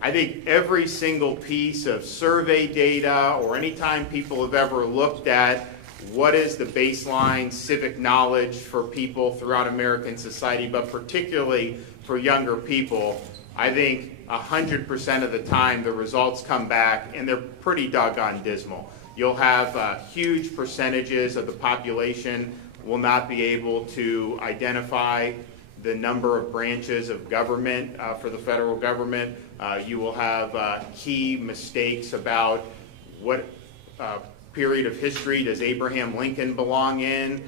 I think every single piece of survey data or anytime people have ever looked at what is the baseline civic knowledge for people throughout American society, but particularly for younger people, I think 100% of the time the results come back and they're pretty doggone dismal. You'll have huge percentages of the population will not be able to identify the number of branches of government for the federal government. You will have key mistakes about what period of history does Abraham Lincoln belong in,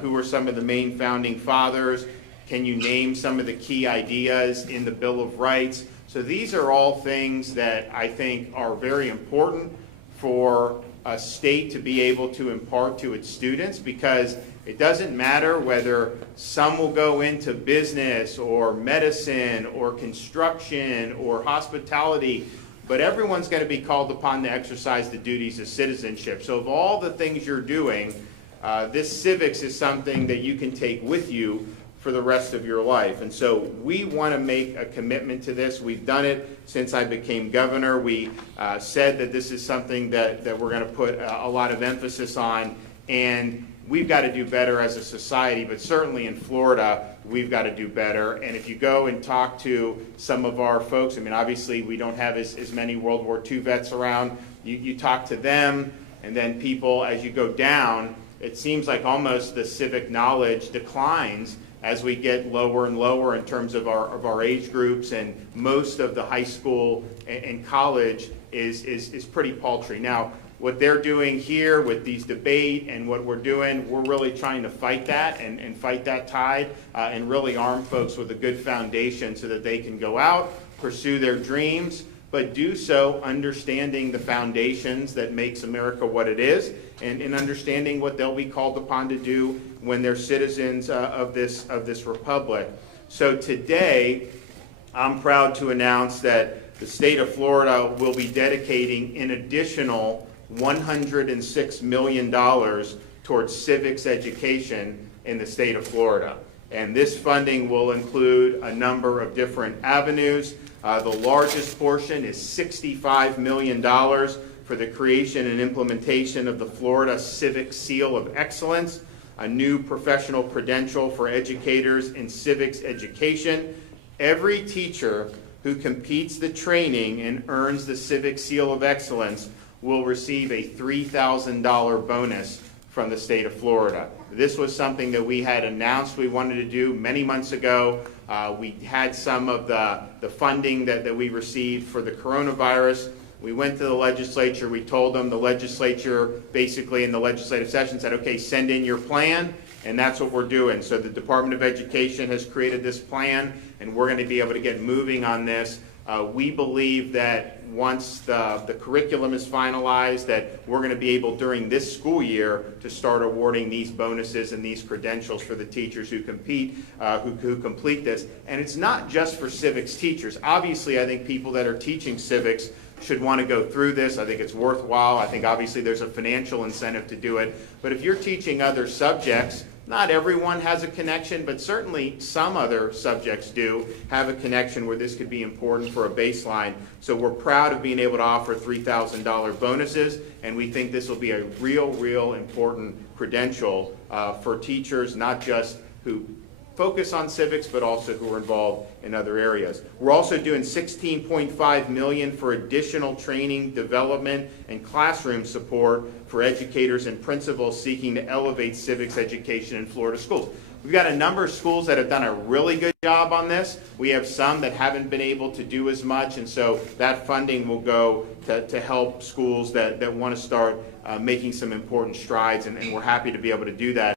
who are some of the main founding fathers, can you name some of the key ideas in the Bill of Rights. So these are all things that I think are very important for a state to be able to impart to its students, because it doesn't matter whether some will go into business or medicine or construction or hospitality, but everyone's going to be called upon to exercise the duties of citizenship. So of all the things you're doing, this civics is something that you can take with you for the rest of your life. And so we want to make a commitment to this. We've done it since I became governor. We said that this is something that we're going to put a lot of emphasis on, and we've got to do better as a society, but certainly in Florida, we've got to do better. And if you go and talk to some of our folks, I mean, obviously we don't have as many World War II vets around. You talk to them, and then people, as you go down, it seems like almost the civic knowledge declines as we get lower and lower in terms of our age groups, and most of the high school and college is pretty paltry. Now, what they're doing here with these debate and what we're doing, we're really trying to fight that and fight that tide and really arm folks with a good foundation so that they can go out, pursue their dreams, but do so understanding the foundations that makes America what it is, and in understanding what they'll be called upon to do when they're citizens of this republic. So today, I'm proud to announce that the state of Florida will be dedicating an additional $106 million towards civics education in the state of Florida. And this funding will include a number of different avenues. The largest portion is $65 million for the creation and implementation of the Florida Civic Seal of Excellence, a new professional credential for educators in civics education. Every teacher who completes the training and earns the Civic Seal of Excellence will receive a $3,000 bonus from the state of Florida. This was something that we had announced we wanted to do many months ago. We had some of the funding that we received for the coronavirus. We went to the legislature, we told them, the legislature basically in the legislative session said, okay, send in your plan, and that's what we're doing. So the Department of Education has created this plan, and we're going to be able to get moving on this. We believe that once the curriculum is finalized, that we're going to be able during this school year to start awarding these bonuses and these credentials for the teachers who complete this. And it's not just for civics teachers. Obviously, I think people that are teaching civics should want to go through this. I think it's worthwhile. I think obviously there's a financial incentive to do it. But if you're teaching other subjects, not everyone has a connection, but certainly some other subjects do have a connection where this could be important for a baseline. So we're proud of being able to offer $3,000 bonuses, and we think this will be a real important credential for teachers, not just who focus on civics, but also who are involved in other areas. We're also doing $16.5 million for additional training, development, and classroom support for educators and principals seeking to elevate civics education in Florida schools. We've got a number of schools that have done a really good job on this. We have some that haven't been able to do as much, and so that funding will go to help schools that want to start making some important strides, and we're happy to be able to do that.